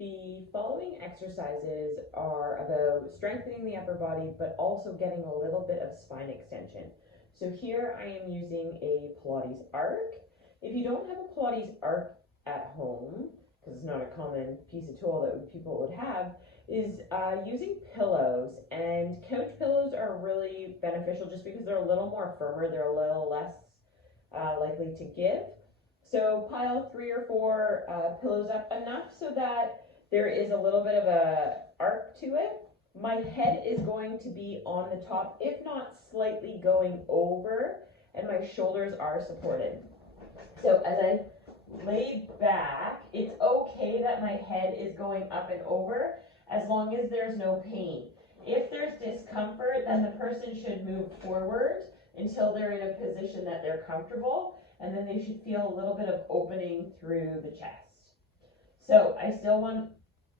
The following exercises are about strengthening the upper body, but also getting a little bit of spine extension. So here I am using a Pilates arc. If you don't have a Pilates arc at home, because it's not a common piece of tool that people would have, is using pillows. And couch pillows are really beneficial just because they're a little more firmer, they're a little less likely to give. So pile 3 or 4 pillows up, enough so that there is a little bit of a arc to it. My head is going to be on the top, if not slightly going over, and my shoulders are supported. So as I lay back, it's okay that my head is going up and over as long as there's no pain. If there's discomfort, then the person should move forward until they're in a position that they're comfortable, and then they should feel a little bit of opening through the chest. So I still want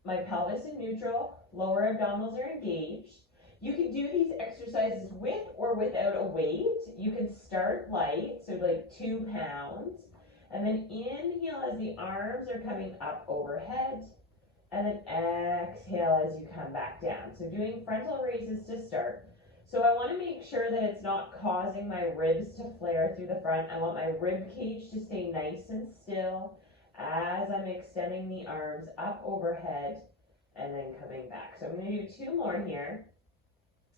my pelvis in neutral, lower abdominals are engaged. You can do these exercises with or without a weight. You can start light, so like 2 pounds, and then inhale as the arms are coming up overhead, and then exhale as you come back down. So doing frontal raises to start. So I want to make sure that it's not causing my ribs to flare through the front. I want my rib cage to stay nice and still as I'm extending the arms up overhead and then coming back. So I'm going to do 2 more here,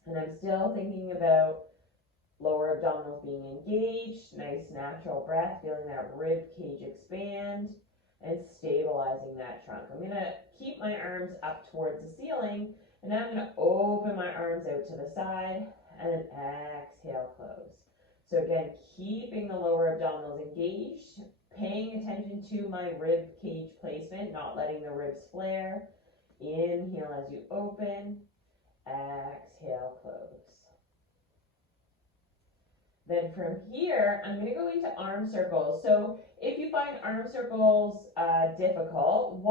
and I'm still thinking about lower abdominals being engaged, nice natural breath, feeling that rib cage expand and stabilizing that trunk. I'm going to keep my arms up towards the ceiling, and now I'm going to open my arms out to the side and then exhale, close. So again, keeping the lower abdominals engaged, paying attention to my rib cage placement, not letting the ribs flare. Inhale as you open, exhale, close. Then from here, I'm going to go into arm circles. So if you find arm circles difficult,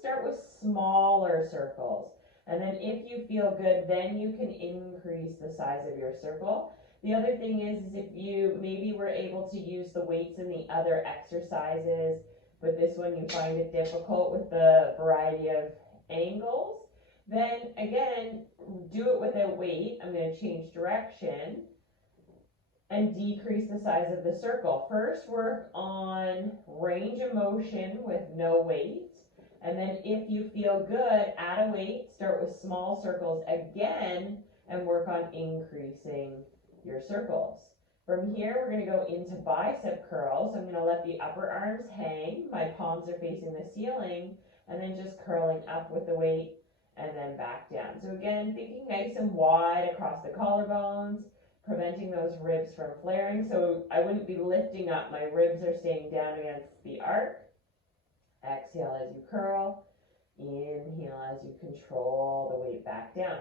start with smaller circles. And then if you feel good, then you can increase the size of your circle. The other thing is if you maybe were able to use the weights in the other exercises, but this one you find it difficult with the variety of angles, then again, do it without weight. I'm going to change direction and decrease the size of the circle. First, work on range of motion with no weight. And then if you feel good, add a weight, start with small circles again, and work on increasing your circles. From here, we're going to go into bicep curls. I'm going to let the upper arms hang. My palms are facing the ceiling, and then just curling up with the weight and then back down. So again, thinking nice and wide across the collarbones, preventing those ribs from flaring. So I wouldn't be lifting up. My ribs are staying down against the arc. Exhale as you curl. Inhale as you control the weight back down.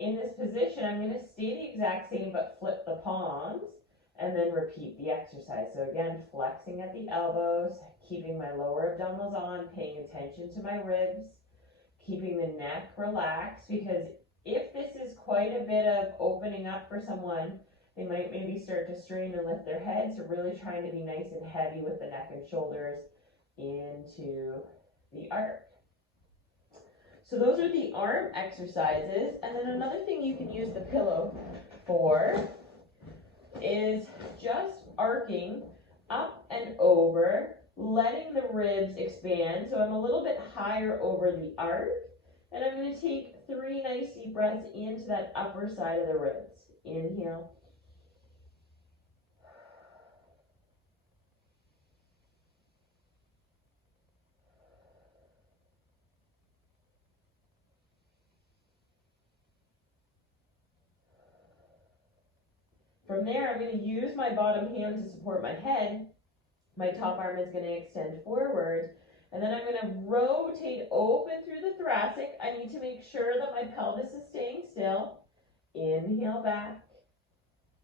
In this position, I'm going to stay the exact same but flip the palms and then repeat the exercise. So again, flexing at the elbows, keeping my lower abdominals on, paying attention to my ribs, keeping the neck relaxed, because if this is quite a bit of opening up for someone, they might maybe start to strain and lift their head. So really trying to be nice and heavy with the neck and shoulders into the arc. So those are the arm exercises. And then another thing you can use the pillow for is just arcing up and over, letting the ribs expand. So I'm a little bit higher over the arc, and I'm going to take 3 nice deep breaths into that upper side of the ribs. Inhale. From there, I'm going to use my bottom hand to support my head. My top arm is going to extend forward. And then I'm going to rotate open through the thoracic. I need to make sure that my pelvis is staying still. Inhale back.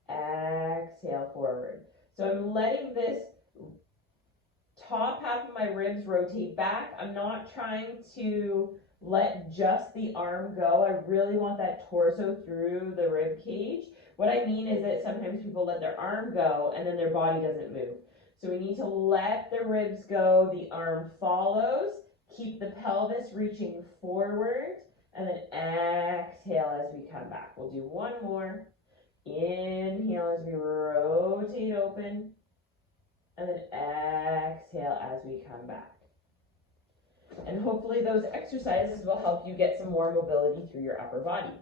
Exhale forward. So I'm letting this top half of my ribs rotate back. I'm not trying to let just the arm go. I really want that torso through the rib cage. What I mean is that sometimes people let their arm go and then their body doesn't move. So we need to let the ribs go, the arm follows, keep keep the pelvis reaching forward, and then exhale as we come back. We'll do one more. Inhale as we rotate open, and then exhale as we come back. And hopefully those exercises will help you get some more mobility through your upper body.